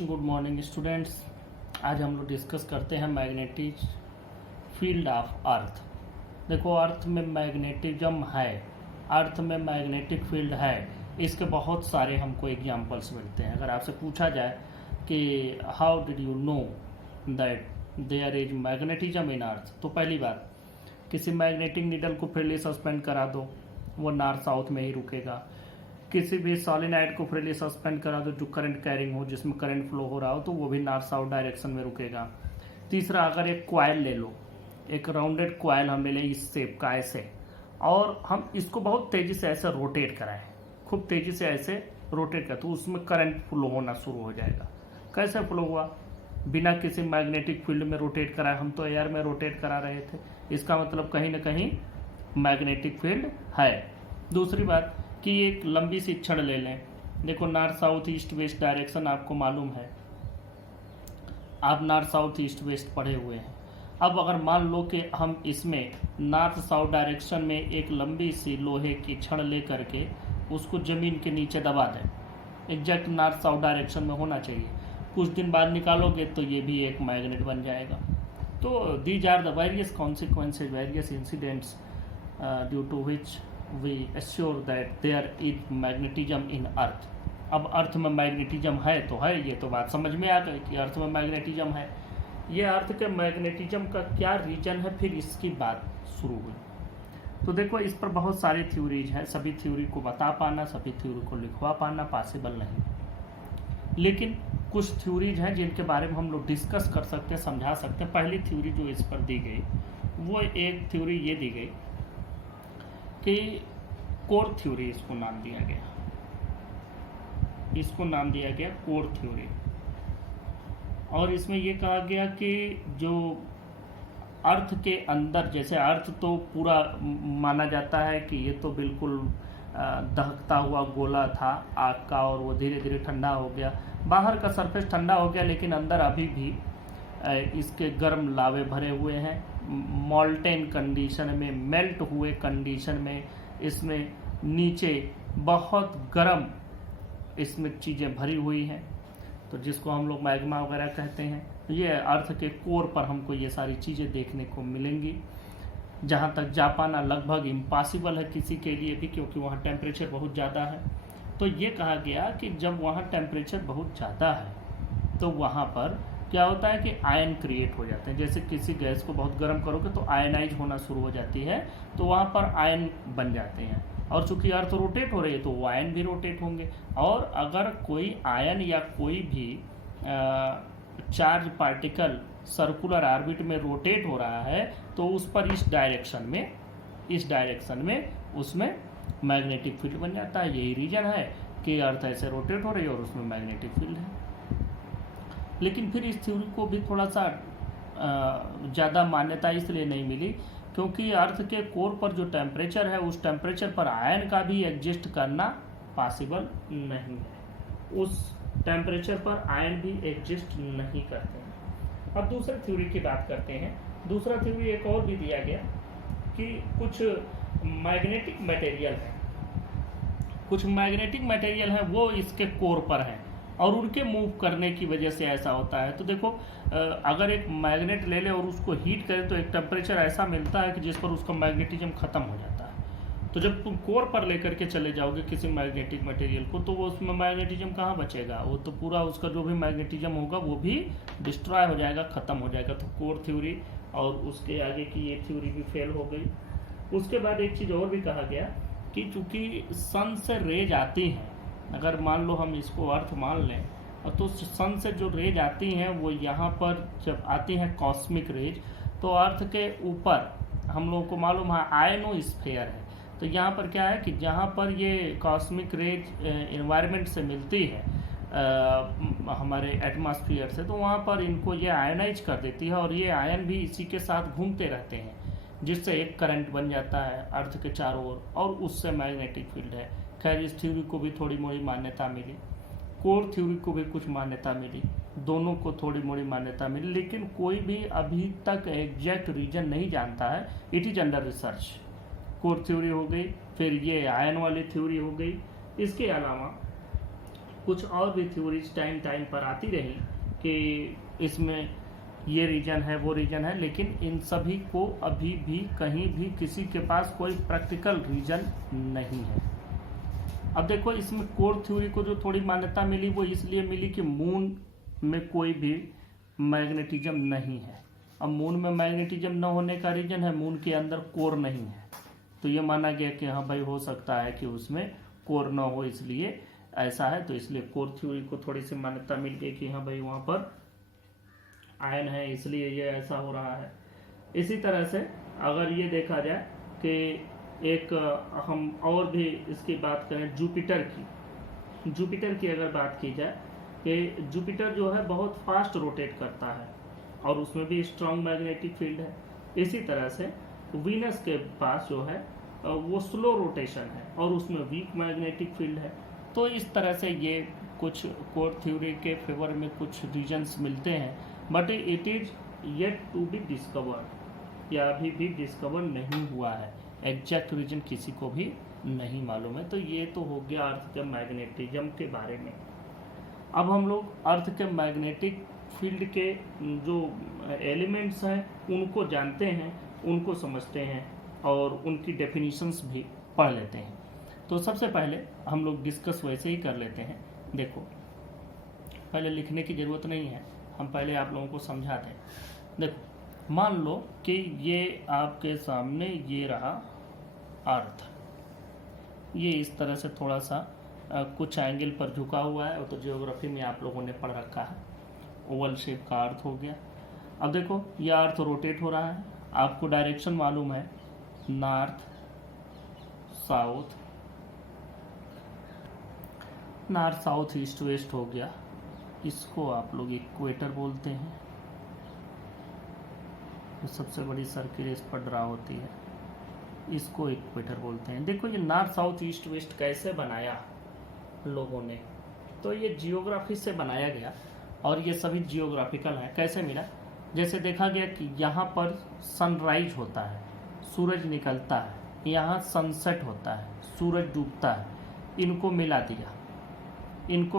Good morning students. आज हम लोग डिस्कस करते हैं मैग्नेटिक फील्ड ऑफ अर्थ। देखो, अर्थ में मैग्नेटिज्म है, अर्थ में मैग्नेटिक फील्ड है, इसके बहुत सारे हमको एग्जांपल्स मिलते हैं। अगर आपसे पूछा जाए कि how did you know that there is magnetism in earth, तो पहली बात, किसी मैग्नेटिक नीडल को फ्रीली सस्पेंड करा दो, वो नॉर्थ साउथ में ही रुकेगा। किसी भी सॉलिनॉइड को फ्रीली सस्पेंड करा दो जो करंट कैरिंग हो, जिसमें करंट फ्लो हो रहा हो, तो वो भी नॉर्थ साउथ डायरेक्शन में रुकेगा। तीसरा, अगर एक कॉइल ले लो, एक राउंडेड कॉइल हम ले लें इस शेप का ऐसे, और हम इसको बहुत तेज़ी से ऐसे रोटेट कराएं, खूब तेज़ी से ऐसे रोटेट करें, तो उसमें करंट फ्लो होना शुरू हो जाएगा। कैसे फ्लो हुआ? बिना किसी मैग्नेटिक फील्ड में रोटेट कराए, हम तो एयर में रोटेट करा रहे थे, इसका मतलब कहीं ना कहीं मैग्नेटिक फील्ड है। दूसरी बात कि एक लंबी सी छड़ ले लें, देखो north south east west direction आपको मालूम है, आप नॉर्थ साउथ ईस्ट वेस्ट पढ़े हुए हैं। अब अगर मान लो कि हम इसमें नॉर्थ साउथ डायरेक्शन में एक लंबी सी लोहे की छड़ ले करके उसको ज़मीन के नीचे दबा दें, एग्जैक्ट नॉर्थ साउथ डायरेक्शन में होना चाहिए, कुछ दिन बाद निकालोगे तो ये भी एक मैग्नेट बन जाएगा। तो these are the various consequences, various incidents due to which we assure that there is magnetism in earth। अब अर्थ में मैग्नेटिज्म है तो है, ये तो बात समझ में आ गई कि अर्थ में मैग्नेटिज्म है। ये अर्थ के मैग्नेटिज्म का क्या रीजन है, फिर इसकी बात शुरू हुई। तो देखो, इस पर बहुत सारी थ्योरीज हैं, सभी थ्योरी को बता पाना, सभी थ्योरी को लिखवा पाना पॉसिबल नहीं, लेकिन कुछ थ्योरीज हैं जिनके बारे में हम लोग डिस्कस कर सकते हैं, समझा सकते हैं। पहली थ्योरी जो इस पर दी गई, वो एक थ्योरी ये दी गई कि कोर थ्योरी, इसको नाम दिया गया, इसको नाम दिया गया कोर थ्योरी। और इसमें ये कहा गया कि जो अर्थ के अंदर, जैसे अर्थ तो पूरा माना जाता है कि ये तो बिल्कुल दहकता हुआ गोला था आग का, और वो धीरे धीरे ठंडा हो गया, बाहर का सरफेस ठंडा हो गया, लेकिन अंदर अभी भी इसके गर्म लावे भरे हुए हैं। मॉल्टेन कंडीशन में, मेल्ट हुए कंडीशन में, इसमें नीचे बहुत गर्म इसमें चीज़ें भरी हुई हैं, तो जिसको हम लोग मैग्मा वगैरह कहते हैं। ये अर्थ के कोर पर हमको ये सारी चीज़ें देखने को मिलेंगी। जहाँ तक जा पाना लगभग इम्पॉसिबल है किसी के लिए भी, क्योंकि वहाँ टेम्परेचर बहुत ज़्यादा है। तो ये कहा गया कि जब वहाँ टेम्परेचर बहुत ज़्यादा है तो वहाँ पर क्या होता है कि आयन क्रिएट हो जाते हैं। जैसे किसी गैस को बहुत गर्म करोगे तो आयनाइज होना शुरू हो जाती है, तो वहाँ पर आयन बन जाते हैं, और चूंकि अर्थ रोटेट हो रही है तो वो आयन भी रोटेट होंगे। और अगर कोई आयन या कोई भी चार्ज पार्टिकल सर्कुलर ऑर्बिट में रोटेट हो रहा है तो उस पर इस डायरेक्शन में उसमें मैग्नेटिक फील्ड बन जाता है। यही रीजन है कि अर्थ ऐसे रोटेट हो रही है और उसमें मैग्नेटिक फील्ड है। लेकिन फिर इस थ्योरी को भी थोड़ा सा ज़्यादा मान्यता इसलिए नहीं मिली क्योंकि अर्थ के कोर पर जो टेम्परेचर है, उस टेम्परेचर पर आयन का भी एग्जिस्ट करना पॉसिबल नहीं है, उस टेम्परेचर पर आयन भी एग्जिस्ट नहीं करते हैं। अब दूसरे थ्योरी की बात करते हैं। दूसरा थ्योरी एक और भी दिया गया कि कुछ मैग्नेटिक मटेरियल है, कुछ मैग्नेटिक मटेरियल है वो इसके कोर पर है और उनके मूव करने की वजह से ऐसा होता है। तो देखो, अगर एक मैग्नेट ले ले और उसको हीट करें तो एक टेम्परेचर ऐसा मिलता है कि जिस पर उसका मैग्नेटिज्म खत्म हो जाता है। तो जब तुम कोर पर लेकर के चले जाओगे किसी मैग्नेटिक मटेरियल को, तो वो उसमें मैग्नेटिज्म कहाँ बचेगा, वो तो पूरा उसका जो भी मैग्नेटिज्म होगा वो भी डिस्ट्रॉय हो जाएगा, ख़त्म हो जाएगा। तो कोर थ्योरी और उसके आगे की ये थ्योरी भी फेल हो गई। उसके बाद एक चीज़ और भी कहा गया कि चूँकि सन से रेज आती हैं, अगर मान लो हम इसको अर्थ मान लें, तो सन से जो रेज आती हैं वो यहाँ पर जब आती हैं कॉस्मिक रेज, तो अर्थ के ऊपर हम लोगों को मालूम है आयनोस्फीयर है। तो यहाँ पर क्या है कि जहाँ पर ये कॉस्मिक रेज एनवायरनमेंट से मिलती है हमारे एटमॉस्फेयर से, तो वहाँ पर इनको ये आयनाइज कर देती है और ये आयन भी इसी के साथ घूमते रहते हैं, जिससे एक करंट बन जाता है अर्थ के चारों ओर और उससे मैग्नेटिक फील्ड है। खैर, इस थ्योरी को भी थोड़ी मोड़ी मान्यता मिली, कोर थ्योरी को भी कुछ मान्यता मिली, दोनों को थोड़ी मोड़ी मान्यता मिली, लेकिन कोई भी अभी तक एग्जैक्ट रीजन नहीं जानता है। It is under research. Core theory हो गई, फिर ये आयन वाली थ्योरी हो गई। इसके अलावा कुछ और भी थ्योरीज टाइम टाइम पर आती रही कि इसमें ये रीजन है वो रीजन है, लेकिन इन सभी को अभी भी कहीं भी किसी के पास कोई प्रैक्टिकल रीजन नहीं है। अब देखो इसमें कोर थ्योरी को जो थोड़ी मान्यता मिली वो इसलिए मिली कि मून में कोई भी मैग्नेटिज्म नहीं है। अब मून में मैग्नेटिज्म न होने का रीजन है मून के अंदर कोर नहीं है, तो ये माना गया कि हाँ भाई हो सकता है कि उसमें कोर न हो, इसलिए ऐसा है। तो इसलिए कोर थ्योरी को थोड़ी सी मान्यता मिल गई कि हाँ भाई वहाँ पर आयन है इसलिए ये ऐसा हो रहा है। इसी तरह से अगर ये देखा जाए कि एक हम और भी इसकी बात करें जुपिटर की अगर बात की जाए कि जुपिटर जो है बहुत फास्ट रोटेट करता है और उसमें भी स्ट्रॉन्ग मैग्नेटिक फील्ड है। इसी तरह से वीनस के पास जो है वो स्लो रोटेशन है और उसमें वीक मैग्नेटिक फील्ड है। तो इस तरह से ये कुछ कोर थ्योरी के फेवर में कुछ रीजन्स मिलते हैं, but it is yet to be discovered, या अभी भी डिस्कवर नहीं हुआ है। एग्जैक्ट रीजन किसी को भी नहीं मालूम है। तो ये तो हो गया अर्थ के मैग्नेटिज्म के बारे में। अब हम लोग अर्थ के मैग्नेटिक फील्ड के जो एलिमेंट्स हैं उनको जानते हैं, उनको समझते हैं और उनकी डेफिनेशंस भी पढ़ लेते हैं। तो सबसे पहले हम लोग डिस्कस वैसे ही कर लेते हैं। देखो पहले लिखने की ज़रूरत नहीं है, हम पहले आप लोगों को समझा दें। देखो मान लो कि ये आपके सामने ये रहा अर्थ, ये इस तरह से थोड़ा सा कुछ एंगल पर झुका हुआ है, तो जियोग्राफी में आप लोगों ने पढ़ रखा है। ओवल शेप का अर्थ हो गया। अब देखो ये अर्थ रोटेट हो रहा है, आपको डायरेक्शन मालूम है, नॉर्थ साउथ ईस्ट वेस्ट हो गया। इसको आप लोग इक्वेटर बोलते हैं। तो सबसे बड़ी सर्किल इस पर ड्रा होती है, इसको इक्वेटर बोलते हैं। देखो ये नॉर्थ साउथ ईस्ट वेस्ट कैसे बनाया लोगों ने, तो ये जियोग्राफी से बनाया गया और ये सभी जियोग्राफिकल है। कैसे मिला? जैसे देखा गया कि यहाँ पर सनराइज होता है, सूरज निकलता है, यहाँ सनसेट होता है, सूरज डूबता है, इनको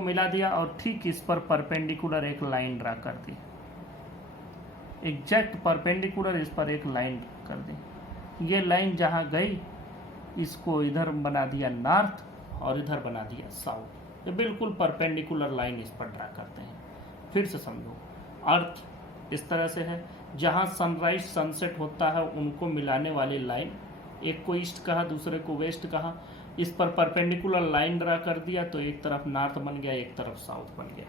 मिला दिया और ठीक इस पर परपेंडिकुलर एक लाइन ड्रा कर दी, एग्जैक्ट परपेंडिकुलर इस पर एक लाइन कर दी। ये लाइन जहाँ गई इसको इधर बना दिया नॉर्थ और इधर बना दिया साउथ। ये बिल्कुल परपेंडिकुलर लाइन इस पर ड्रा करते हैं। फिर से समझो, अर्थ इस तरह से है, जहाँ सनराइज सनसेट होता है उनको मिलाने वाली लाइन, एक को ईस्ट कहा दूसरे को वेस्ट कहा, इस पर परपेंडिकुलर लाइन ड्रा कर दिया तो एक तरफ नॉर्थ बन गया एक तरफ साउथ बन गया।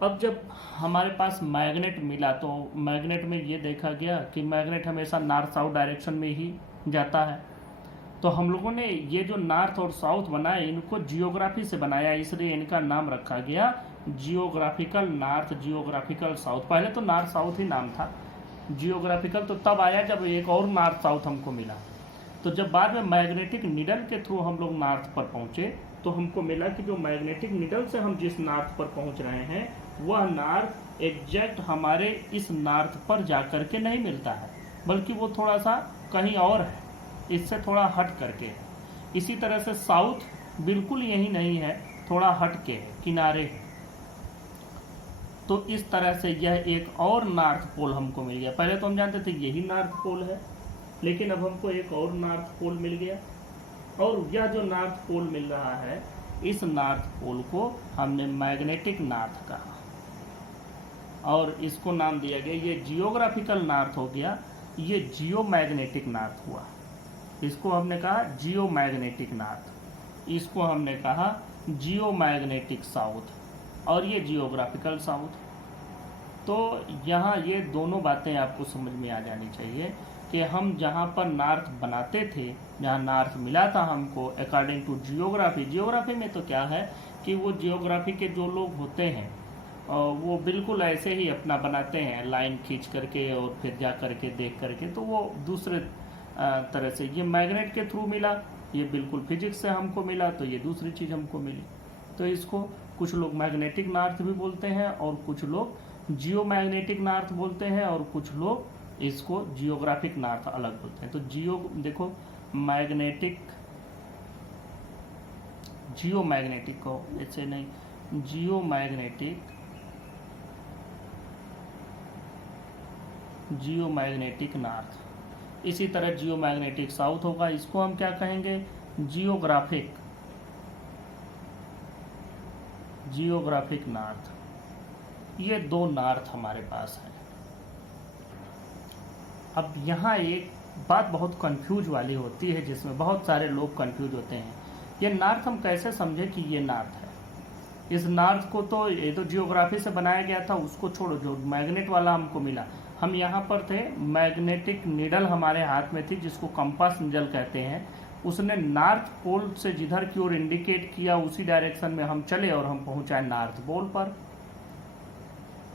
अब जब हमारे पास मैग्नेट मिला तो मैग्नेट में ये देखा गया कि मैग्नेट हमेशा नॉर्थ साउथ डायरेक्शन में ही जाता है। तो हम लोगों ने ये जो नॉर्थ और साउथ बनाए इनको जियोग्राफी से बनाया, इसलिए इनका नाम रखा गया जियोग्राफिकल नॉर्थ, जियोग्राफिकल साउथ। पहले तो नॉर्थ साउथ ही नाम था, जियोग्राफिकल तो तब आया जब एक और नॉर्थ साउथ हमको मिला। तो जब बाद में मैग्नेटिक निडल के थ्रू हम लोग नॉर्थ पर पहुंचे तो हमको मिला कि जो मैग्नेटिक निडल से हम जिस नॉर्थ पर पहुंच रहे हैं वह नॉर्थ एग्जैक्ट हमारे इस नॉर्थ पर जाकर के नहीं मिलता है, बल्कि वो थोड़ा सा कहीं और है, इससे थोड़ा हट करके है। इसी तरह से साउथ बिल्कुल यही नहीं है, थोड़ा हट के है, किनारे है। तो इस तरह से यह एक और नॉर्थ पोल हमको मिल गया। पहले तो हम जानते थे यही नॉर्थ पोल है, लेकिन अब हमको एक और नॉर्थ पोल मिल गया। और यह जो नॉर्थ पोल मिल रहा है, इस नॉर्थ पोल को हमने मैग्नेटिक नॉर्थ कहा और इसको नाम दिया गया, ये जियोग्राफिकल नॉर्थ हो गया, ये जियो मैग्नेटिक नॉर्थ हुआ। इसको हमने कहा जियो मैग्नेटिक नॉर्थ, इसको हमने कहा जियो मैग्नेटिक साउथ और ये जियोग्राफिकल साउथ। तो यहाँ ये दोनों बातें आपको समझ में आ जानी चाहिए कि हम जहाँ पर नॉर्थ बनाते थे, जहाँ नॉर्थ मिला था हमको अकॉर्डिंग टू जियोग्राफी में तो क्या है कि वो जियोग्राफी के जो लोग होते हैं वो बिल्कुल ऐसे ही अपना बनाते हैं, लाइन खींच करके और फिर जा करके देख करके, तो वो दूसरे तरह से। ये मैग्नेट के थ्रू मिला, ये बिल्कुल फिजिक्स से हमको मिला, तो ये दूसरी चीज़ हमको मिली। तो इसको कुछ लोग मैग्नेटिक नॉर्थ भी बोलते हैं और कुछ लोग जियो मैग्नेटिक नॉर्थ बोलते हैं और कुछ लोग इसको जियोग्राफिक नॉर्थ अलग बोलते हैं। तो जियो देखो मैग्नेटिक जियोमैग्नेटिक को, ऐसे नहीं, जियोमैग्नेटिक नॉर्थ। इसी तरह जियोमैग्नेटिक साउथ होगा, इसको हम क्या कहेंगे, जियोग्राफिक नॉर्थ। ये दो नॉर्थ हमारे पास है। अब यहाँ एक बात बहुत कंफ्यूज वाली होती है, जिसमें बहुत सारे लोग कंफ्यूज होते हैं। ये नॉर्थ हम कैसे समझे कि ये नॉर्थ है। इस नॉर्थ को तो ये तो जियोग्राफी से बनाया गया था, उसको छोड़ो, जो मैग्नेट वाला हमको मिला, हम यहाँ पर थे, मैग्नेटिक नीडल हमारे हाथ में थी जिसको कंपास नीडल कहते हैं। उसने नॉर्थ पोल से जिधर की ओर इंडिकेट किया उसी डायरेक्शन में हम चले और हम पहुंचाए नॉर्थ पोल पर।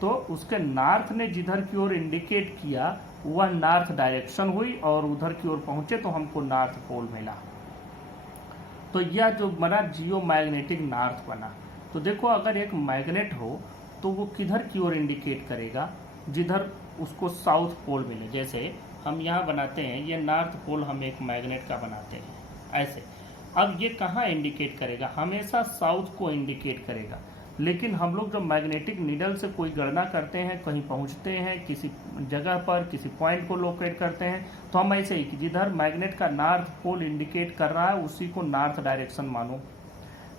तो उसके नॉर्थ ने जिधर की ओर इंडिकेट किया वह नॉर्थ डायरेक्शन हुई और उधर की ओर पहुंचे तो हमको नॉर्थ पोल मिला। तो यह जो बना जियोमैग्नेटिक नॉर्थ बना। तो देखो, अगर एक मैग्नेट हो तो वो किधर की ओर इंडिकेट करेगा, जिधर उसको साउथ पोल मिले। जैसे हम यहाँ बनाते हैं, ये नॉर्थ पोल हम एक मैग्नेट का बनाते हैं ऐसे। अब ये कहाँ इंडिकेट करेगा, हमेशा साउथ को इंडिकेट करेगा। लेकिन हम लोग जब मैग्नेटिक नीडल से कोई गणना करते हैं, कहीं पहुंचते हैं किसी जगह पर, किसी पॉइंट को लोकेट करते हैं, तो हम ऐसे ही कि जिधर मैग्नेट का नॉर्थ पोल इंडिकेट कर रहा है उसी को नॉर्थ डायरेक्शन मानो।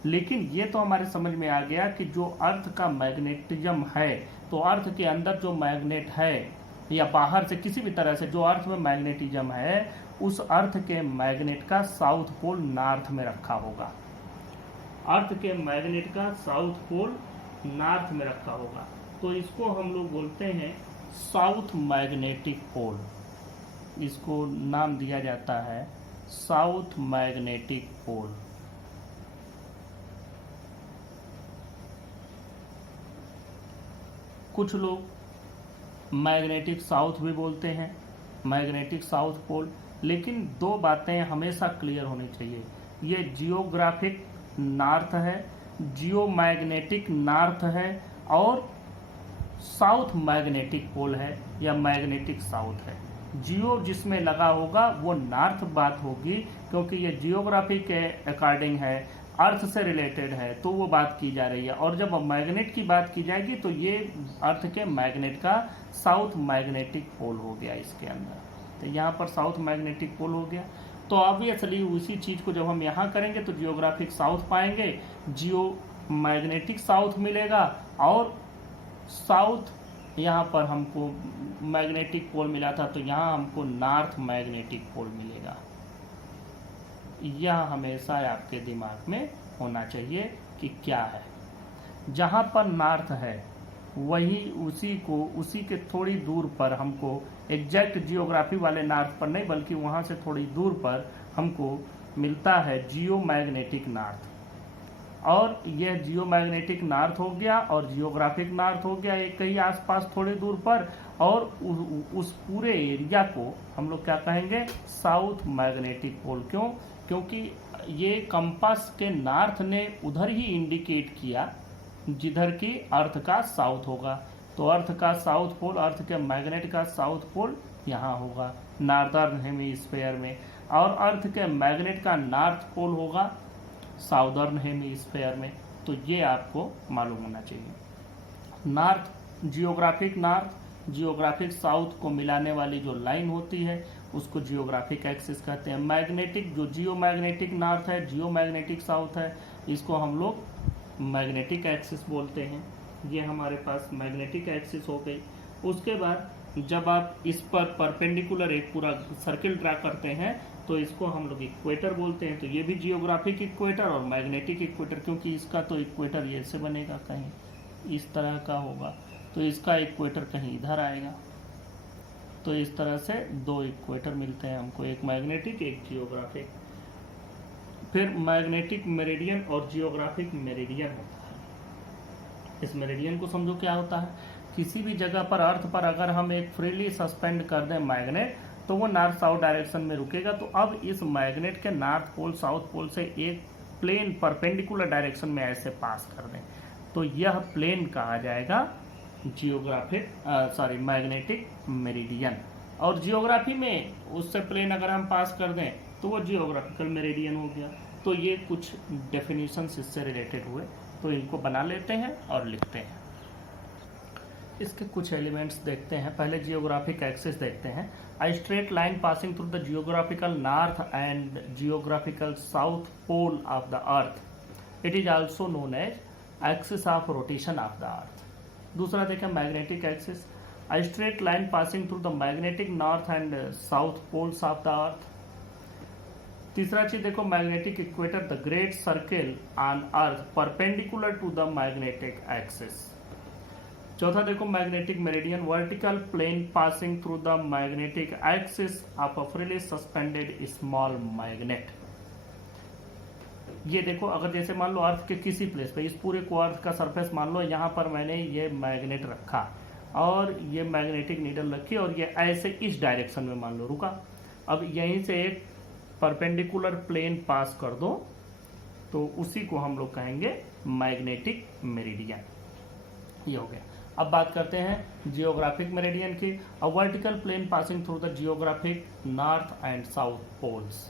लेकिन ये तो हमारे समझ में आ गया कि जो अर्थ का मैग्नेटिज्म है, तो अर्थ के अंदर जो मैग्नेट है या बाहर से किसी भी तरह से जो अर्थ में मैग्नेटिज्म है, उस अर्थ के मैग्नेट का साउथ पोल नॉर्थ में रखा होगा। अर्थ के मैग्नेट का साउथ पोल नॉर्थ में रखा होगा। तो इसको हम लोग बोलते हैं साउथ मैग्नेटिक पोल। इसको नाम दिया जाता है साउथ मैग्नेटिक पोल। कुछ लोग मैग्नेटिक साउथ भी बोलते हैं, मैग्नेटिक साउथ पोल। लेकिन दो बातें हमेशा क्लियर होनी चाहिए, ये जियोग्राफिक नॉर्थ है, जियोमैग्नेटिक नॉर्थ है, और साउथ मैग्नेटिक पोल है या मैग्नेटिक साउथ है। जियो जिसमें लगा होगा वो नॉर्थ बात होगी, क्योंकि ये जियोग्राफी के अकॉर्डिंग है, अर्थ से रिलेटेड है, तो वो बात की जा रही है। और जब मैग्नेट की बात की जाएगी तो ये अर्थ के मैग्नेट का साउथ मैग्नेटिक पोल हो गया इसके अंदर। तो यहाँ पर साउथ मैग्नेटिक पोल हो गया। तो ऑब्वियसली उसी चीज़ को जब हम यहाँ करेंगे तो जियोग्राफिक साउथ पाएंगे, जियो मैग्नेटिक साउथ मिलेगा, और साउथ यहाँ पर हमको मैग्नेटिक पोल मिला था तो यहाँ हमको नॉर्थ मैग्नेटिक पोल मिलेगा। यह हमेशा आपके दिमाग में होना चाहिए कि क्या है। जहाँ पर नॉर्थ है वही उसी के थोड़ी दूर पर हमको एग्जैक्ट जियोग्राफी वाले नॉर्थ पर नहीं, बल्कि वहाँ से थोड़ी दूर पर हमको मिलता है जियोमैग्नेटिक नॉर्थ। और यह जियोमैग्नेटिक नॉर्थ हो गया और जियोग्राफिक नॉर्थ हो गया एक कहीं आसपास थोड़ी दूर पर, और उस पूरे एरिया को हम लोग क्या कहेंगे, साउथ मैग्नेटिक पोल। क्यों? क्योंकि ये कंपास के नॉर्थ ने उधर ही इंडिकेट किया जिधर की अर्थ का साउथ होगा। तो अर्थ का साउथ पोल, अर्थ के मैग्नेट का साउथ पोल यहाँ होगा नॉर्दर्न हेमीस्फेयर में, और अर्थ के मैग्नेट का नॉर्थ पोल होगा साउदर्न हेमीस्फेयर में। तो ये आपको मालूम होना चाहिए। नॉर्थ, जियोग्राफिक साउथ को मिलाने वाली जो लाइन होती है उसको जियोग्राफिक एक्सिस कहते हैं। मैग्नेटिक, जो जियोमैग्नेटिक नॉर्थ है, जियोमैग्नेटिक साउथ है, इसको हम लोग मैग्नेटिक एक्सिस बोलते हैं। ये हमारे पास मैग्नेटिक एक्सिस हो गई। उसके बाद जब आप इस पर परपेंडिकुलर एक पूरा सर्किल ड्रा करते हैं तो इसको हम लोग इक्वेटर बोलते हैं। तो ये भी जियोग्राफिक इक्वेटर और मैग्नेटिक इक्वेटर, क्योंकि इसका तो इक्वेटर ये से बनेगा, कहीं इस तरह का होगा, तो इसका इक्वेटर कहीं इधर आएगा। तो इस तरह से दो इक्वेटर मिलते हैं हमको, एक मैग्नेटिक एक जियोग्राफिक। फिर मैग्नेटिक मेरिडियन और जियोग्राफिक मेरिडियन होता है। इस मेरिडियन को समझो क्या होता है, किसी भी जगह पर अर्थ पर अगर हम एक फ्रीली सस्पेंड कर दें मैग्नेट तो वो नॉर्थ साउथ डायरेक्शन में रुकेगा। तो अब इस मैग्नेट के नॉर्थ पोल साउथ पोल से एक प्लेन परपेंडिकुलर डायरेक्शन में ऐसे पास कर दें तो यह प्लेन कहा जाएगा मैग्नेटिक मेरिडियन। और जियोग्राफी में उससे प्लेन अगर हम पास कर दें तो वो जियोग्राफिकल मेरिडियन हो गया। तो ये कुछ डेफिनेशंस इससे रिलेटेड हुए, तो इनको बना लेते हैं और लिखते हैं। इसके कुछ एलिमेंट्स देखते हैं। पहले जियोग्राफिक एक्सिस देखते हैं। A straight line passing through the geographical north and geographical south pole of the earth. It is also known as axis of rotation of the earth. दूसरा देखें magnetic axis. A straight line passing through the magnetic north and south poles of the earth. तीसरा चीज देखो magnetic equator, the great circle on earth perpendicular to the magnetic axis. चौथा देखो magnetic meridian, vertical plane passing through the magnetic axis of a freely suspended small magnet. ये देखो अगर जैसे मान लो अर्थ के किसी प्लेस पे, इस पूरे को अर्थ का सरफेस मान लो, यहाँ पर मैंने ये मैग्नेट रखा और ये मैग्नेटिक नीडल रखी और ये ऐसे इस डायरेक्शन में मान लो रुका। अब यहीं से एक परपेंडिकुलर प्लेन पास कर दो तो उसी को हम लोग कहेंगे मैग्नेटिक मेरिडियन। ये हो गया। अब बात करते हैं जियोग्राफिक मेरिडियन की। A vertical plane passing through the geographic north and south poles.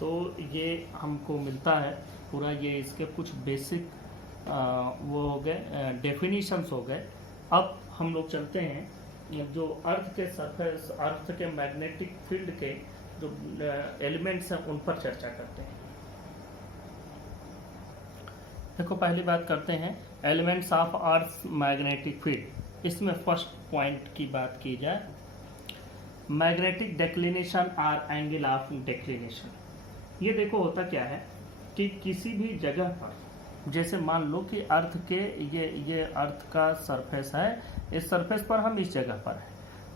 तो ये हमको मिलता है पूरा, ये इसके कुछ बेसिक वो हो गए, डेफिनीशंस हो गए। अब हम लोग चलते हैं जो अर्थ के सरफेस, अर्थ के मैग्नेटिक फील्ड के जो एलिमेंट्स हैं उन पर चर्चा करते हैं। देखो पहली बात करते हैं elements of earth magnetic field. इसमें फर्स्ट पॉइंट की बात की जाए, मैग्नेटिक डेक्लिनेशन और एंगल ऑफ डेक्लिनेशन। ये देखो होता क्या है कि किसी भी जगह पर, जैसे मान लो कि अर्थ के ये अर्थ का सरफेस है, इस सरफेस पर हम इस जगह पर है,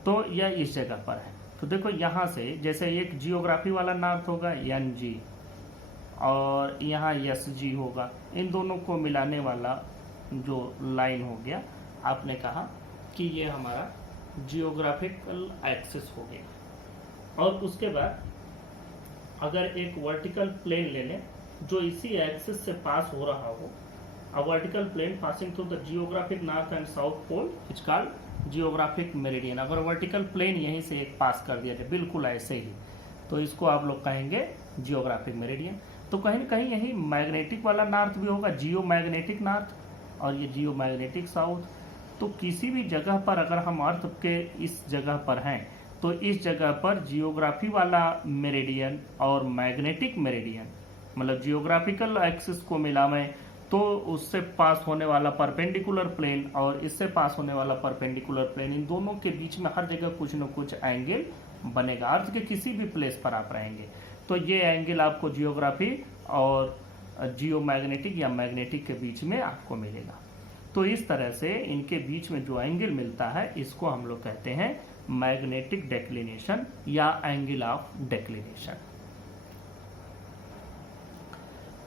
तो यह इस जगह पर है। तो देखो यहाँ से जैसे एक जियोग्राफी वाला नॉर्थ होगा NG और यहाँ SG होगा, इन दोनों को मिलाने वाला जो लाइन हो गया, आपने कहा कि ये हमारा जियोग्राफिकल एक्सिस हो गया। और उसके बाद अगर एक वर्टिकल प्लेन ले लें जो इसी एक्सिस से पास हो रहा हो, a vertical plane passing through the geographic north and south pole is called geographic meridian. अगर वर्टिकल प्लेन यहीं से एक पास कर दिया जाए बिल्कुल ऐसे ही, तो इसको आप लोग कहेंगे जियोग्राफिक मेरिडियन। तो कहीं न कहीं यही मैग्नेटिक वाला नॉर्थ भी होगा, जियो मैग्नेटिक नॉर्थ, और ये जियो मैग्नेटिक साउथ। तो किसी भी जगह पर अगर हम अर्थ के इस जगह पर हैं तो इस जगह पर जियोग्राफी वाला मेरिडियन और मैग्नेटिक मेरिडियन, मतलब जियोग्राफिकल एक्सिस को मिलावें तो उससे पास होने वाला परपेंडिकुलर प्लेन और इससे पास होने वाला परपेंडिकुलर प्लेन, इन दोनों के बीच में हर जगह कुछ न कुछ एंगल बनेगा। अर्थ के किसी भी प्लेस पर आप रहेंगे तो ये एंगल आपको जियोग्राफी और जियो मैग्नेटिक या मैग्नेटिक के बीच में आपको मिलेगा। तो इस तरह से इनके बीच में जो एंगल मिलता है इसको हम लोग कहते हैं मैग्नेटिक डेक्लिनेशन या angle of declination.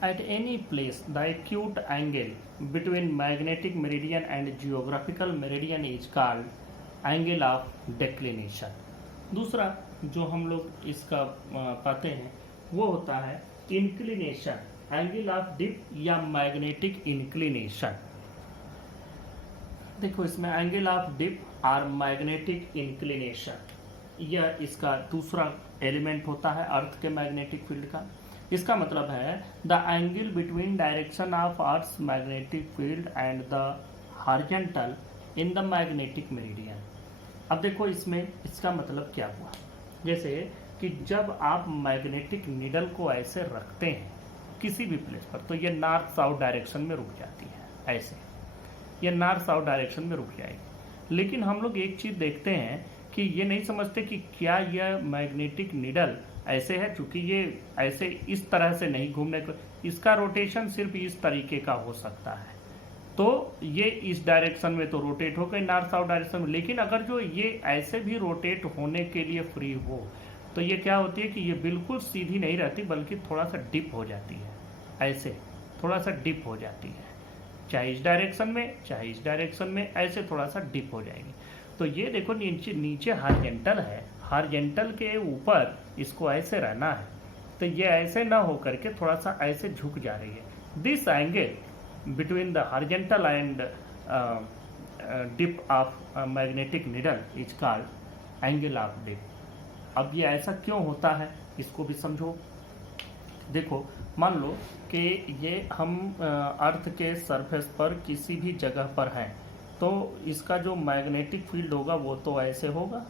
At any place, the acute angle between magnetic meridian and geographical meridian is called angle of declination. दूसरा जो हम लोग इसका पाते हैं वो होता है इंक्लिनेशन, एंगल ऑफ डिप या मैग्नेटिक इंक्लिनेशन। देखो इसमें एंगल ऑफ डिप और मैग्नेटिक इंक्लिनेशन यह इसका दूसरा एलिमेंट होता है अर्थ के मैग्नेटिक फील्ड का। इसका मतलब है the angle between direction of earth magnetic field and the horizontal in the magnetic meridian. अब देखो इसमें इसका मतलब क्या हुआ, जैसे कि जब आप मैग्नेटिक नीडल को ऐसे रखते हैं किसी भी प्लेस पर तो ये नॉर्थ साउथ डायरेक्शन में रुक जाती है, ऐसे ये नॉर्थ साउथ डायरेक्शन में रुक जाएगी। लेकिन हम लोग एक चीज़ देखते हैं कि ये नहीं समझते कि क्या यह मैग्नेटिक नीडल ऐसे है, चूंकि ये ऐसे इस तरह से नहीं घूमने को, इसका रोटेशन सिर्फ इस तरीके का हो सकता है। तो ये इस डायरेक्शन में तो रोटेट हो गई नॉर्थ साउथ डायरेक्शन में, लेकिन अगर जो ये ऐसे भी रोटेट होने के लिए फ्री हो तो ये क्या होती है कि ये बिल्कुल सीधी नहीं रहती बल्कि थोड़ा सा डिप हो जाती है, ऐसे थोड़ा सा डिप हो जाती है, चाहे इस डायरेक्शन में चाहे इस डायरेक्शन में, ऐसे थोड़ा सा डिप हो जाएगी। तो ये देखो नीचे नीचे हॉरिजॉन्टल है, हॉरिजॉन्टल के ऊपर इसको ऐसे रहना है, तो ये ऐसे ना हो करके थोड़ा सा ऐसे झुक जा रही है। This angle between the horizontal and dip of magnetic needle is called angle of dip. अब ये ऐसा क्यों होता है इसको भी समझो। देखो मान लो कि ये हम अर्थ के सरफेस पर किसी भी जगह पर हैं, तो इसका जो मैग्नेटिक फील्ड होगा वो तो ऐसे होगा,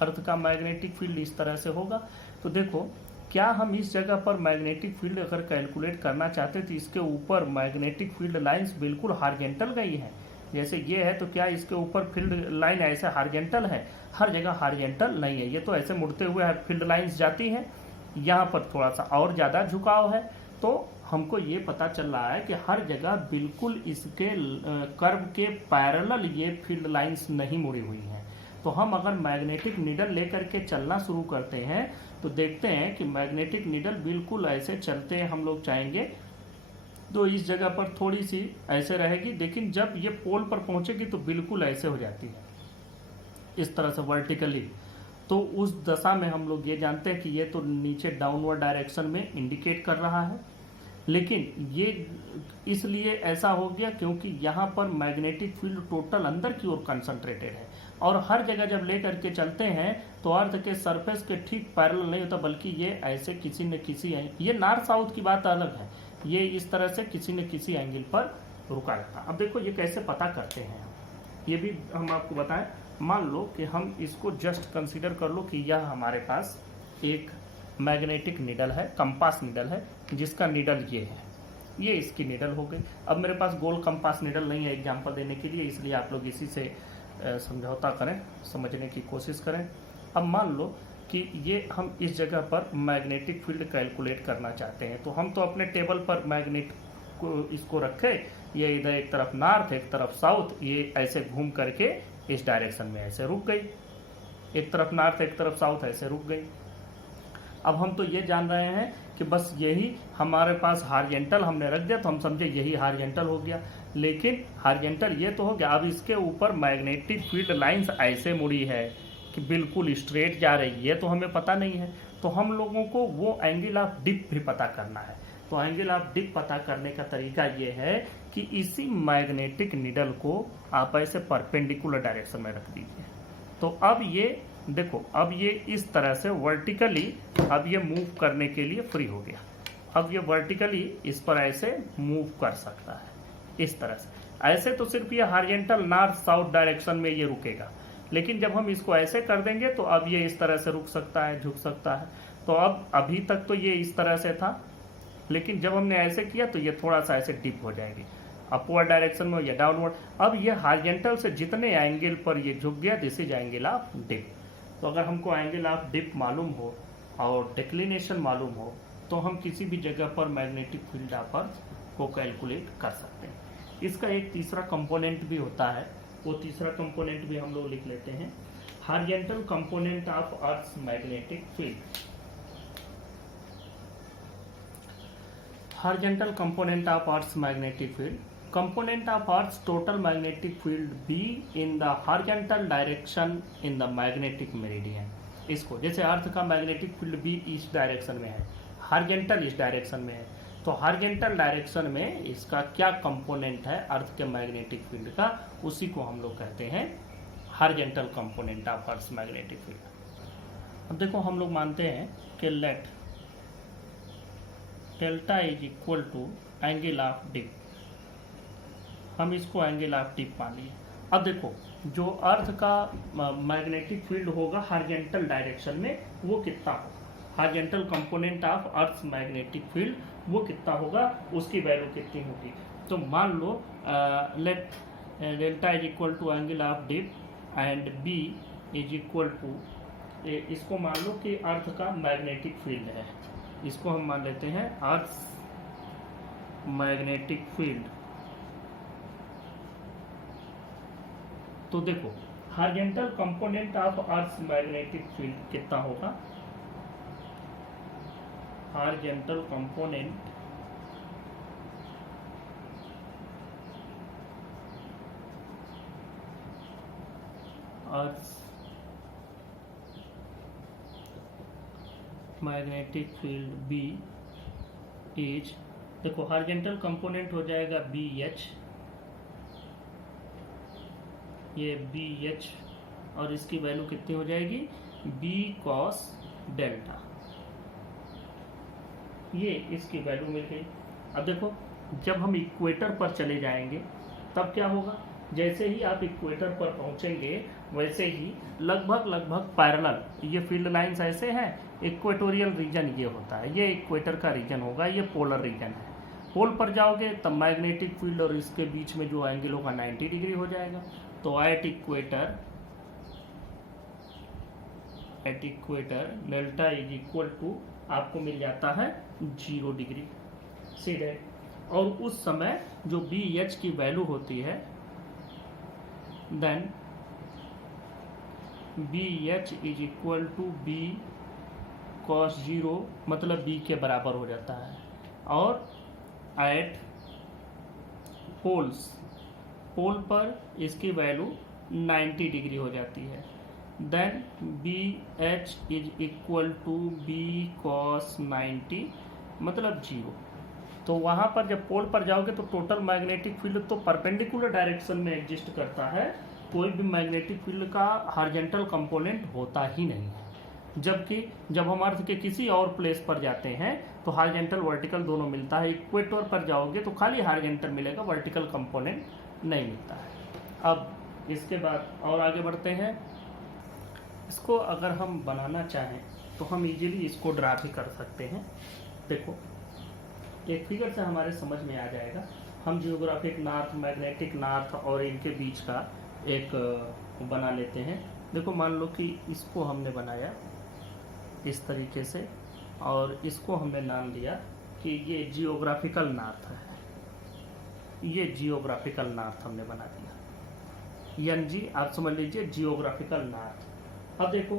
अर्थ का मैग्नेटिक फील्ड इस तरह से होगा। तो देखो क्या हम इस जगह पर मैग्नेटिक फील्ड अगर कैलकुलेट करना चाहते तो इसके ऊपर मैग्नेटिक फील्ड लाइंस बिल्कुल हार्जेंटल गई है, जैसे ये है, तो क्या इसके ऊपर फील्ड लाइन ऐसे हार्जेंटल है? हर जगह हार्जेंटल नहीं है, ये तो ऐसे मुड़ते हुए फील्ड लाइंस जाती हैं, यहाँ पर थोड़ा सा और ज़्यादा झुकाव है। तो हमको ये पता चल रहा है कि हर जगह बिल्कुल इसके कर्व के पैरेलल ये फील्ड लाइंस नहीं मुड़ी हुई हैं। तो हम अगर मैग्नेटिक नीडल लेकर के चलना शुरू करते हैं तो देखते हैं कि मैग्नेटिक नीडल बिल्कुल ऐसे चलते हैं, हम लोग चाहेंगे तो इस जगह पर थोड़ी सी ऐसे रहेगी, लेकिन जब ये पोल पर पहुंचेगी तो बिल्कुल ऐसे हो जाती है, इस तरह से वर्टिकली। तो उस दशा में हम लोग ये जानते हैं कि ये तो नीचे डाउनवर्ड डायरेक्शन में इंडिकेट कर रहा है, लेकिन ये इसलिए ऐसा हो गया क्योंकि यहाँ पर मैग्नेटिक फील्ड टोटल अंदर की ओर कंसंट्रेटेड है, और हर जगह जब ले करके चलते हैं तो अर्थ के सरफेस के ठीक पैरेलल नहीं होता, बल्कि ये ऐसे किसी न किसी, ये नॉर्थ साउथ की बात अलग है, ये इस तरह से किसी न किसी एंगल पर रुका रहता। अब देखो ये कैसे पता करते हैं, ये भी हम आपको बताएं। मान लो कि हम इसको जस्ट कंसीडर कर लो कि यह हमारे पास एक मैग्नेटिक नीडल है, कंपास नीडल है, जिसका नीडल ये है, ये इसकी नीडल हो गई। अब मेरे पास गोल कंपास नीडल नहीं है एग्जांपल देने के लिए, इसलिए आप लोग इसी से समझौता करें, समझने की कोशिश करें। अब मान लो कि ये हम इस जगह पर मैग्नेटिक फील्ड कैलकुलेट करना चाहते हैं, तो हम तो अपने टेबल पर मैग्नेट को इसको रखे, ये इधर एक तरफ नॉर्थ एक तरफ साउथ, ये ऐसे घूम करके इस डायरेक्शन में ऐसे रुक गई, एक तरफ नॉर्थ एक तरफ साउथ ऐसे रुक गई। अब हम तो ये जान रहे हैं कि बस यही हमारे पास हार्जेंटल हमने रख दिया तो हम समझे यही हार्जेंटल हो गया, लेकिन हार्जेंटल ये तो हो गया, अब इसके ऊपर मैग्नेटिक फील्ड लाइंस ऐसे मुड़ी है कि बिल्कुल स्ट्रेट जा रही है, ये तो हमें पता नहीं है। तो हम लोगों को वो एंगल ऑफ डिप भी पता करना है। तो एंगल ऑफ डिप पता करने का तरीका ये है कि इसी मैग्नेटिक निडल को आप ऐसे परपेंडिकुलर डायरेक्शन में रख दीजिए। तो अब ये देखो, अब ये इस तरह से वर्टिकली अब ये मूव करने के लिए फ्री हो गया, अब ये वर्टिकली इस पर ऐसे मूव कर सकता है इस तरह से। ऐसे तो सिर्फ ये हार्जेंटल नॉर्थ साउथ डायरेक्शन में ये रुकेगा, लेकिन जब हम इसको ऐसे कर देंगे तो अब ये इस तरह से रुक सकता है, झुक सकता है। तो अब अभी तक तो ये इस तरह से था, लेकिन जब हमने ऐसे किया तो ये थोड़ा सा ऐसे डिप हो जाएगी, अपवर्ड डायरेक्शन में या डाउनवर्ड। अब ये हार्जेंटल से जितने एंगल पर ये झुक गया, this is angle of dip. तो अगर हमको एंगल ऑफ डिप मालूम हो और डिक्लिनेशन मालूम हो तो हम किसी भी जगह पर मैग्नेटिक फील्ड ऑफ अर्थ को कैलकुलेट कर सकते हैं। इसका एक तीसरा कंपोनेंट भी होता है, वो तीसरा कंपोनेंट भी हम लोग लिख लेते हैं, horizontal component of earth magnetic field. Horizontal component of Earth's magnetic field. Component of Earth's total magnetic field be in the horizontal direction in the magnetic meridian. इसको जैसे अर्थ का मैग्नेटिक फील्ड भी इस डायरेक्शन में है, हॉरिजॉन्टल इस direction में है, तो हॉरिजॉन्टल डायरेक्शन में इसका क्या कंपोनेंट है अर्थ के मैग्नेटिक फील्ड का, उसी को हम लोग कहते हैं horizontal component of earth's magnetic field. अब देखो हम लोग मानते हैं कि let delta is equal to angle of dip, हम इसको एंगल ऑफ डिप मान लिए। अब देखो जो अर्थ का मैग्नेटिक फील्ड होगा हॉरिजॉन्टल डायरेक्शन में वो कितना होगा, horizontal component of earth magnetic field वो कितना होगा, उसकी वैल्यू कितनी होगी। तो मान लो let delta is equal to angle of dip and B is equal to, इसको मान लो कि अर्थ का मैग्नेटिक फील्ड है, इसको हम मान लेते हैं अर्थ मैग्नेटिक फील्ड। तो देखो horizontal component of earth magnetic field कितना होगा, horizontal component earth magnetic field B is, देखो हॉरिजॉन्टल कंपोनेंट हो जाएगा बी एच, ये बी एच, और इसकी वैल्यू कितनी हो जाएगी बी कॉस डेल्टा। ये इसकी वैल्यू मिल गई। अब देखो जब हम इक्वेटर पर चले जाएंगे तब क्या होगा, जैसे ही आप इक्वेटर पर पहुंचेंगे वैसे ही लगभग पैरेलल ये फील्ड लाइंस ऐसे हैं, इक्वेटोरियल रीजन ये होता है, ये इक्वेटर का रीजन होगा, ये पोलर रीजन है। पोल पर जाओगे तब मैग्नेटिक फील्ड और इसके बीच में जो एंगल होगा 90 डिग्री हो जाएगा। तो at equator delta is equal to आपको मिल जाता है 0 डिग्री सीधे। और उस समय जो बी एच की वैल्यू होती है then B H is equal to B cos 0, मतलब बी के बराबर हो जाता है। और एट पोल पर इसकी वैल्यू 90 डिग्री हो जाती है। Then B H is equal to B cos 90, मतलब 0। तो वहाँ पर जब पोल पर जाओगे तो टोटल मैग्नेटिक फील्ड तो परपेंडिकुलर डायरेक्शन में एग्जिस्ट करता है, कोई भी मैग्नेटिक फील्ड का हॉरिजॉन्टल कंपोनेंट होता ही नहीं है। जबकि जब हम अर्थ के किसी और प्लेस पर जाते हैं तो हॉरिजॉन्टल वर्टिकल दोनों मिलता है। इक्वेटर पर जाओगे तो खाली हॉरिजॉन्टल मिलेगा, वर्टिकल कंपोनेंट नहीं मिलता है। अब इसके बाद और आगे बढ़ते हैं। इसको अगर हम बनाना चाहें तो हम इजीली इसको ड्रा भी कर सकते हैं। देखो एक फिगर से हमारे समझ में आ जाएगा। हम जियोग्राफिक नॉर्थ, मैग्नेटिक नॉर्थ और इनके बीच का एक बना लेते हैं। देखो मान लो कि इसको हमने बनाया इस तरीके से और इसको हमने नाम दिया कि ये जियोग्राफिकल नॉर्थ है। ये जियोग्राफिकल नॉर्थ हमने बना दिया, यानी जी आप समझ लीजिए जियोग्राफिकल नॉर्थ। अब देखो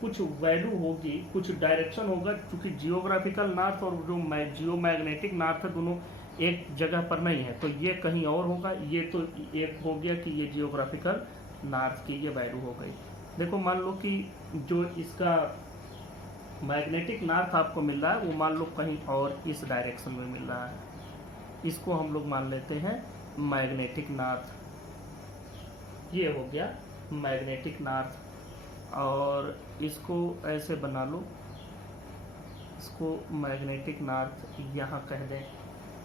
कुछ वैल्यू होगी, कुछ डायरेक्शन होगा, क्योंकि जियोग्राफिकल नॉर्थ और जो जियो मैग्नेटिक नॉर्थ है दोनों एक जगह पर नहीं है, तो ये कहीं और होगा। ये तो एक हो गया कि ये जियोग्राफिकल नॉर्थ की ये वैल्यू हो गई। देखो मान लो कि जो इसका मैग्नेटिक नॉर्थ आपको मिल रहा है वो मान लो कहीं और इस डायरेक्शन में मिल रहा है, इसको हम लोग मान लेते हैं मैग्नेटिक नॉर्थ। ये हो गया मैग्नेटिक नॉर्थ। और इसको ऐसे बना लो, इसको मैग्नेटिक नॉर्थ यहाँ कह दें,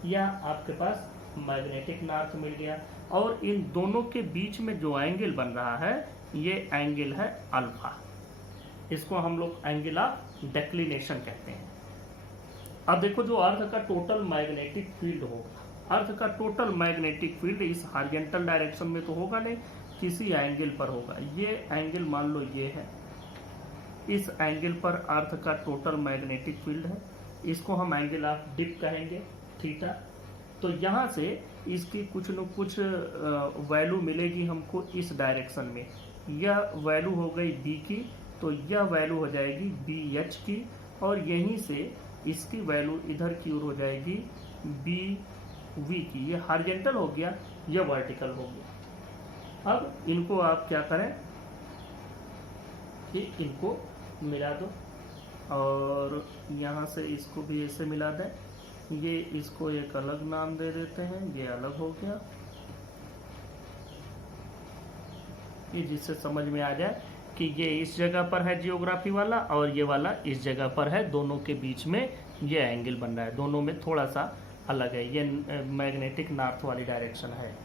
या आपके पास मैग्नेटिक नॉर्थ मिल गया। और इन दोनों के बीच में जो एंगल बन रहा है ये एंगल है अल्फा, इसको हम लोग एंगल ऑफ डेक्लिनेशन कहते हैं। अब देखो जो अर्थ का टोटल मैग्नेटिक फील्ड होगा, अर्थ का टोटल मैग्नेटिक फील्ड इस हॉरिजॉन्टल डायरेक्शन में तो होगा नहीं, किसी एंगल पर होगा। ये एंगल मान लो ये है, इस एंगल पर अर्थ का टोटल मैग्नेटिक फील्ड है, इसको हम एंगल ऑफ डिप कहेंगे थीटा। तो यहाँ से इसकी कुछ न कुछ वैल्यू मिलेगी हमको इस डायरेक्शन में। यह वैल्यू हो गई बी की, तो यह वैल्यू हो जाएगी बी एच की, और यहीं से इसकी वैल्यू इधर की ओर हो जाएगी बी वी की। ये हॉरिजॉन्टल हो गया, यह वर्टिकल हो गया। अब इनको आप क्या करें कि इनको मिला दो, और यहाँ से इसको भी ऐसे मिला दें। ये इसको एक अलग नाम दे देते हैं, ये अलग हो गया, ये जिससे समझ में आ जाए कि ये इस जगह पर है जियोग्राफी वाला और ये वाला इस जगह पर है, दोनों के बीच में ये एंगल बन रहा है, दोनों में थोड़ा सा अलग है। ये मैग्नेटिक नॉर्थ वाली डायरेक्शन है,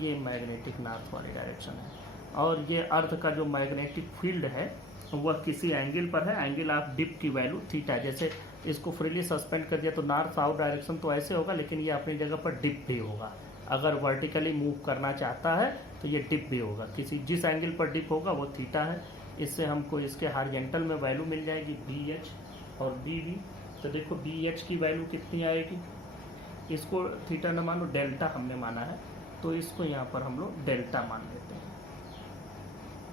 ये मैग्नेटिक नॉर्थ वाली डायरेक्शन है। और ये अर्थ का जो मैग्नेटिक फील्ड है वह किसी एंगल पर है, एंगल ऑफ डिप की वैल्यू थीटा। जैसे इसको फ्रीली सस्पेंड कर दिया तो नॉर्थ साउथ डायरेक्शन तो ऐसे होगा, लेकिन ये अपनी जगह पर डिप भी होगा। अगर वर्टिकली मूव करना चाहता है तो ये डिप भी होगा, जिस एंगल पर डिप होगा वो थीटा है। इससे हमको इसके हॉरिजॉन्टल में वैल्यू मिल जाएगी बी एच और बी वी। तो देखो बी एच की वैल्यू कितनी आएगी, इसको थीटा न मानो, डेल्टा हमने माना है, तो इसको यहाँ पर हम लोग डेल्टा मान लेते हैं,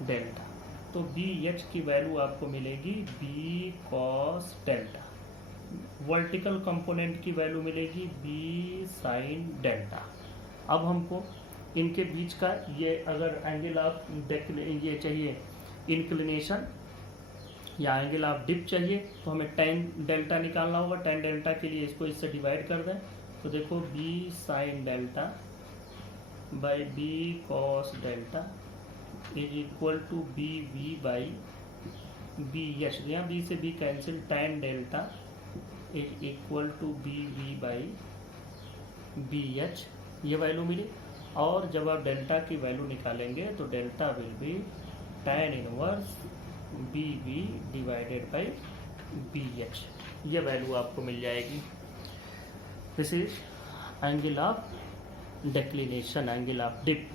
डेल्टा। तो बी एच की वैल्यू आपको मिलेगी B cos delta, vertical component की वैल्यू मिलेगी बी साइन डेल्टा। अब हमको इनके बीच का ये अगर एंगल ऑफ ये चाहिए इंक्लिनेशन या एंगल ऑफ डिप चाहिए तो हमें टेन डेल्टा निकालना होगा। टेन डेल्टा के लिए इसको इससे डिवाइड कर दें, तो देखो B sine delta by B cos delta is equal to B V by B H. यहाँ बी से B cancel, tan delta is equal to B V by B H, ये वैल्यू मिली। और जब आप डेल्टा की वैल्यू निकालेंगे तो delta will be tan inverse B V divided by B H, ये वैल्यू आपको मिल जाएगी। This is angle of declination, angle of dip,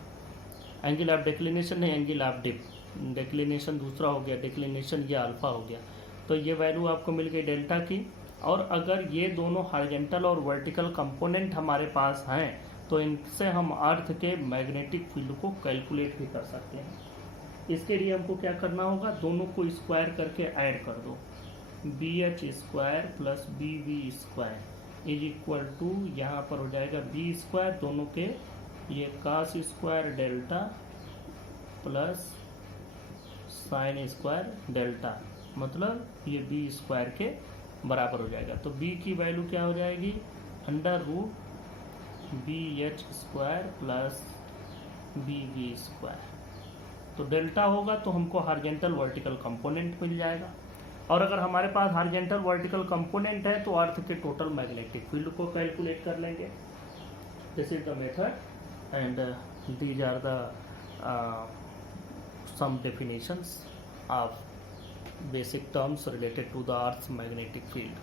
angle of declination नहीं, एंगल ऑफ डिप। डेक्लिनेशन दूसरा हो गया, डेक्लिनेशन ये अल्फा हो गया। तो ये वैल्यू आपको मिल गई डेल्टा की। और अगर ये दोनों हॉरिजॉन्टल और वर्टिकल कंपोनेंट हमारे पास हैं तो इनसे हम अर्थ के मैग्नेटिक फील्ड को कैलकुलेट भी कर सकते हैं। इसके लिए हमको क्या करना होगा, दोनों को स्क्वायर करके ऐड कर दो, B H square plus B V square is equal to, यहाँ पर हो जाएगा बी स्क्वायर, दोनों के ये cos square delta plus sine square delta, मतलब ये बी स्क्वायर के बराबर हो जाएगा। तो बी की वैल्यू क्या हो जाएगी, under root B H square plus B V square. तो डेल्टा होगा तो हमको हॉरिजॉन्टल वर्टिकल कंपोनेंट मिल जाएगा। और अगर हमारे पास हॉरिजॉन्टल वर्टिकल कंपोनेंट है तो अर्थ के टोटल मैग्नेटिक फील्ड को कैलकुलेट कर लेंगे। This is the method and these are the some definitions of basic terms related to the Earth's magnetic field.